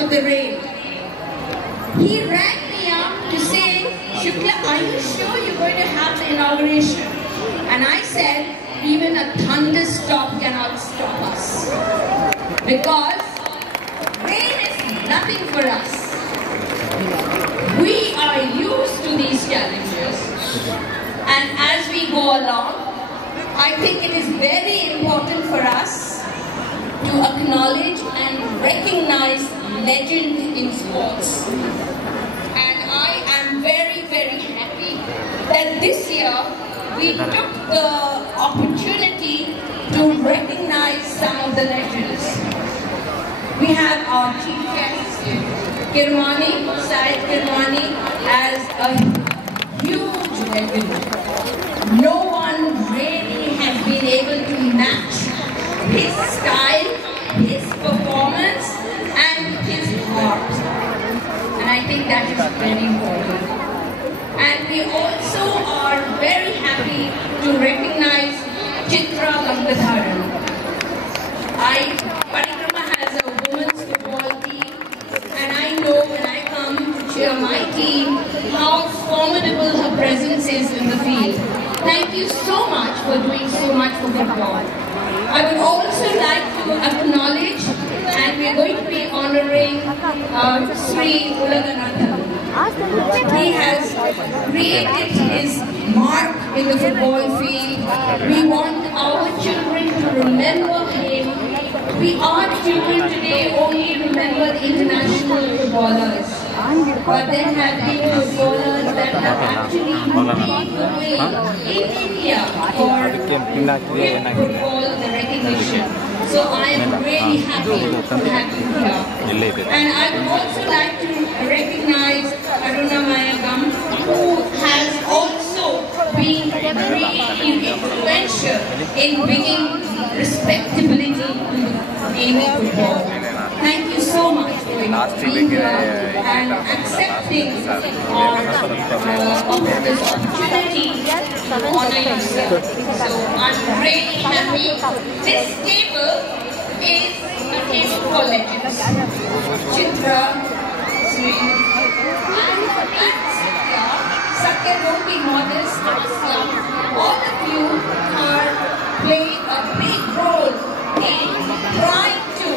after the rain. He rang me up to say, Shukla, are you sure you're going to have the inauguration? And I said, even a thunderstorm cannot stop us. Because rain is nothing for us. We are used to these challenges. And as we go along, I think it is very important for us to acknowledge and recognize legends in sports. And I am very, very happy that this year we took the opportunity to recognize some of the legends. We have our chief guest, Kirmani, Syed Kirmani, as a huge legend. No one really has been able to match his style, his performance, and his heart. And I think that is very important. And we also are very happy to recognize Chitra Gangadharan. Parikrama has a women's football team, and I know when I come to cheer my team, how formidable her presence is in the field. Thank you so much for doing so much for football. I would also like to acknowledge, and we are going to be honoring Sri Ulaganathan. He has created his mark in the football field. We want our children to remember him. Our children today only remember the international footballers. But there have been footballers that have actually paved the way in India for football, the recognition. So I am really happy to have you here. And I would also like to recognize Aruna Mayagam, who has also been really influential in bringing respectability to the game of football. Thank you so much for being here and accepting of this opportunity to honor yourself. So I'm really happy. This table is a table for legends. Chitra, Sri, and Satya. Satya, don't be modest. All of you are playing a big role in trying to